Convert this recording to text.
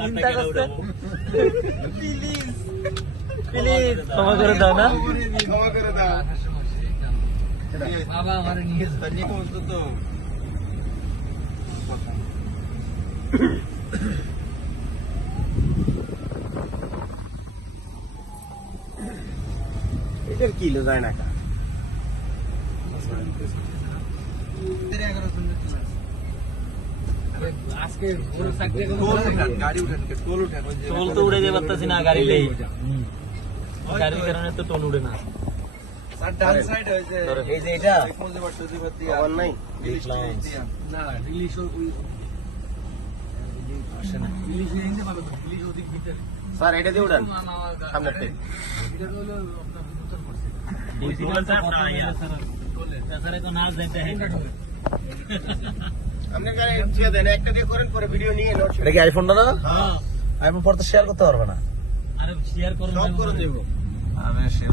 চিন্তা করছে please please ক্ষমা করে দাও না ক্ষমা করে দাও বাবা আমারে নিয়ে তো এটার কিলো যায় না কা আজকে পুরো চাকরি গাড়ি উঠেন টোল উঠেন টোল তো উড়ে যেতে পারতাছি না গাড়ি নেই গাড়ির কারণে তো টোল উড়ে না স্যার ডান সাইড হয়েছে এই যে এটা আমার নাই না রিলিজ আসে না রিলিজ এই যে ভালো তো রিলিজ ওদিক ভিতরে স্যার এটা দিয়ে উড়ান সামনে থেকে এটা হলো আপনার নতুন করছে ডিজিটাল তো তাছাড়া তো নাচ যাইতে হয় আপনি গাড়ি দিয়ে দেন একটা দিয়ে করেন পরে ভিডিও নিয়ে নোট এটা কি আইফোন না হ্যাঁ আইফোন পর তো শেয়ার করতে পারবে না আরে শেয়ার করুন সব করে দেব আমি শেয়ার